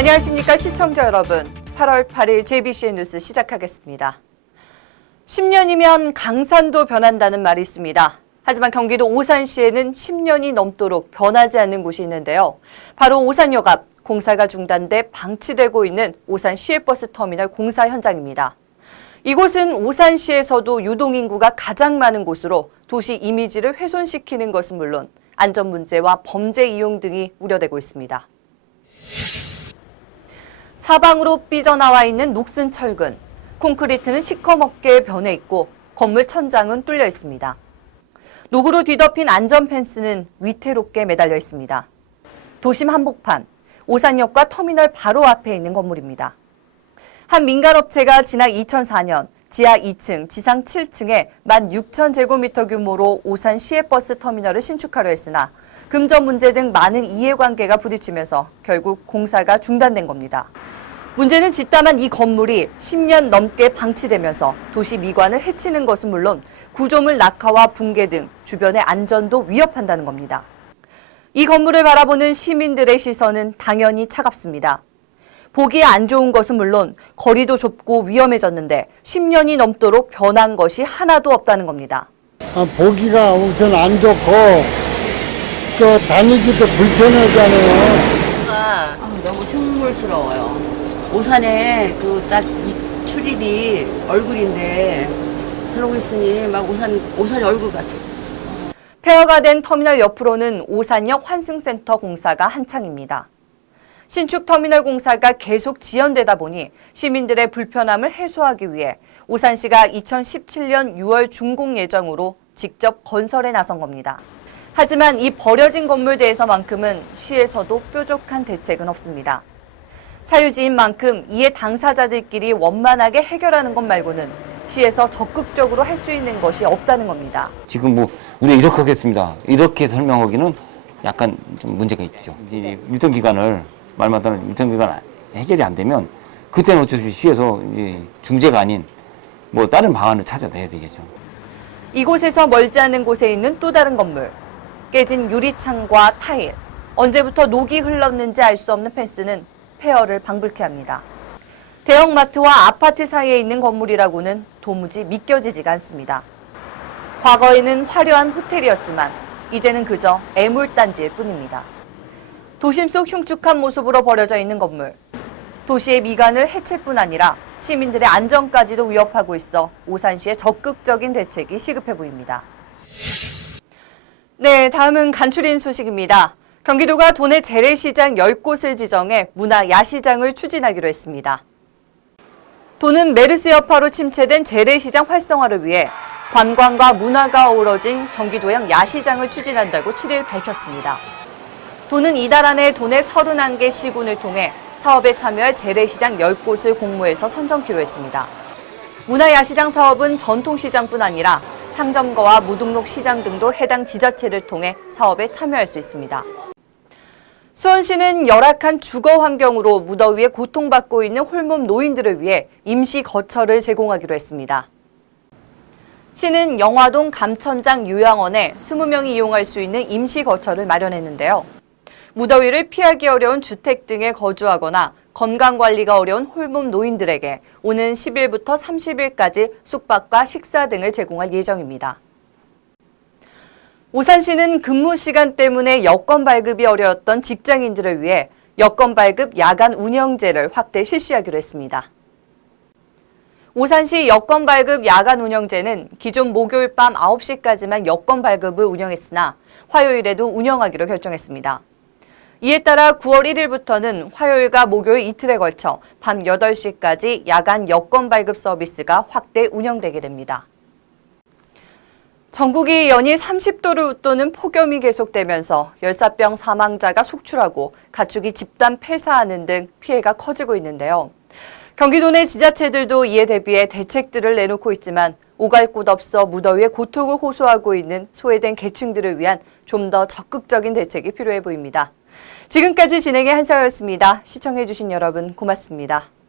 안녕하십니까 시청자 여러분. 8월 8일 JBC의 뉴스 시작하겠습니다. 10년이면 강산도 변한다는 말이 있습니다. 하지만 경기도 오산시에는 10년이 넘도록 변하지 않는 곳이 있는데요. 바로 오산역 앞 공사가 중단돼 방치되고 있는 오산 시외버스 터미널 공사 현장입니다. 이곳은 오산시에서도 유동인구가 가장 많은 곳으로 도시 이미지를 훼손시키는 것은 물론 안전 문제와 범죄 이용 등이 우려되고 있습니다. 사방으로 삐져나와 있는 녹슨 철근. 콘크리트는 시커멓게 변해 있고 건물 천장은 뚫려 있습니다. 녹으로 뒤덮인 안전 펜스는 위태롭게 매달려 있습니다. 도심 한복판, 오산역과 터미널 바로 앞에 있는 건물입니다. 한 민간업체가 지난 2004년 지하 2층, 지상 7층에 16,000제곱미터 규모로 오산 시외버스 터미널을 신축하려 했으나 금전 문제 등 많은 이해관계가 부딪히면서 결국 공사가 중단된 겁니다. 문제는 짓담한 이 건물이 10년 넘게 방치되면서 도시 미관을 해치는 것은 물론 구조물 낙하와 붕괴 등 주변의 안전도 위협한다는 겁니다. 이 건물을 바라보는 시민들의 시선은 당연히 차갑습니다. 보기에 안 좋은 것은 물론 거리도 좁고 위험해졌는데 10년이 넘도록 변한 것이 하나도 없다는 겁니다. 아, 보기가 우선 안 좋고 그 다니기도 불편하잖아요. 아, 너무 흉물스러워요. 오산에 그딱이 출입이 얼굴인데 저러고 있으니 막 오산 오산이 얼굴 같아. 폐허가 된 터미널 옆으로는 오산역 환승센터 공사가 한창입니다. 신축 터미널 공사가 계속 지연되다 보니 시민들의 불편함을 해소하기 위해 오산시가 2017년 6월 준공 예정으로 직접 건설에 나선 겁니다. 하지만 이 버려진 건물대에서만큼은 시에서도 뾰족한 대책은 없습니다. 사유지인 만큼 이에 당사자들끼리 원만하게 해결하는 것 말고는 시에서 적극적으로 할 수 있는 것이 없다는 겁니다. 지금 뭐 우리가 이렇게 하겠습니다. 이렇게 설명하기는 약간 좀 문제가 있죠. 이제 일정 기간을 말마다는 일정 기간 해결이 안 되면 그때는 어쩔 수 없이 시에서 중재가 아닌 뭐 다른 방안을 찾아내야 되겠죠. 이곳에서 멀지 않은 곳에 있는 또 다른 건물. 깨진 유리창과 타일. 언제부터 녹이 흘렀는지 알 수 없는 펜스는 폐허를 방불케 합니다. 대형마트와 아파트 사이에 있는 건물이라고는 도무지 믿겨지지가 않습니다. 과거에는 화려한 호텔이었지만 이제는 그저 애물단지일 뿐입니다. 도심 속 흉측한 모습으로 버려져 있는 건물. 도시의 미관을 해칠 뿐 아니라 시민들의 안전까지도 위협하고 있어 오산시의 적극적인 대책이 시급해 보입니다. 네, 다음은 간추린 소식입니다. 경기도가 도내 재래시장 10곳을 지정해 문화 야시장을 추진하기로 했습니다. 도는 메르스 여파로 침체된 재래시장 활성화를 위해 관광과 문화가 어우러진 경기도형 야시장을 추진한다고 7일 밝혔습니다. 도는 이달 안에 도내 31개 시군을 통해 사업에 참여할 재래시장 10곳을 공모해서 선정키로 했습니다. 문화야시장 사업은 전통시장뿐 아니라 상점거와 무등록 시장 등도 해당 지자체를 통해 사업에 참여할 수 있습니다. 수원시는 열악한 주거 환경으로 무더위에 고통받고 있는 홀몸 노인들을 위해 임시 거처를 제공하기로 했습니다. 시는 영화동 감천장 요양원에 20명이 이용할 수 있는 임시 거처를 마련했는데요. 무더위를 피하기 어려운 주택 등에 거주하거나 건강관리가 어려운 홀몸 노인들에게 오는 10일부터 30일까지 숙박과 식사 등을 제공할 예정입니다. 오산시는 근무 시간 때문에 여권 발급이 어려웠던 직장인들을 위해 여권 발급 야간 운영제를 확대 실시하기로 했습니다. 오산시 여권 발급 야간 운영제는 기존 목요일 밤 9시까지만 여권 발급을 운영했으나 화요일에도 운영하기로 결정했습니다. 이에 따라 9월 1일부터는 화요일과 목요일 이틀에 걸쳐 밤 8시까지 야간 여권 발급 서비스가 확대 운영되게 됩니다. 전국이 연일 30도를 웃도는 폭염이 계속되면서 열사병 사망자가 속출하고 가축이 집단 폐사하는 등 피해가 커지고 있는데요. 경기도 내 지자체들도 이에 대비해 대책들을 내놓고 있지만 오갈 곳 없어 무더위에 고통을 호소하고 있는 소외된 계층들을 위한 좀 더 적극적인 대책이 필요해 보입니다. 지금까지 진행의 한사였습니다. 시청해주신 여러분 고맙습니다.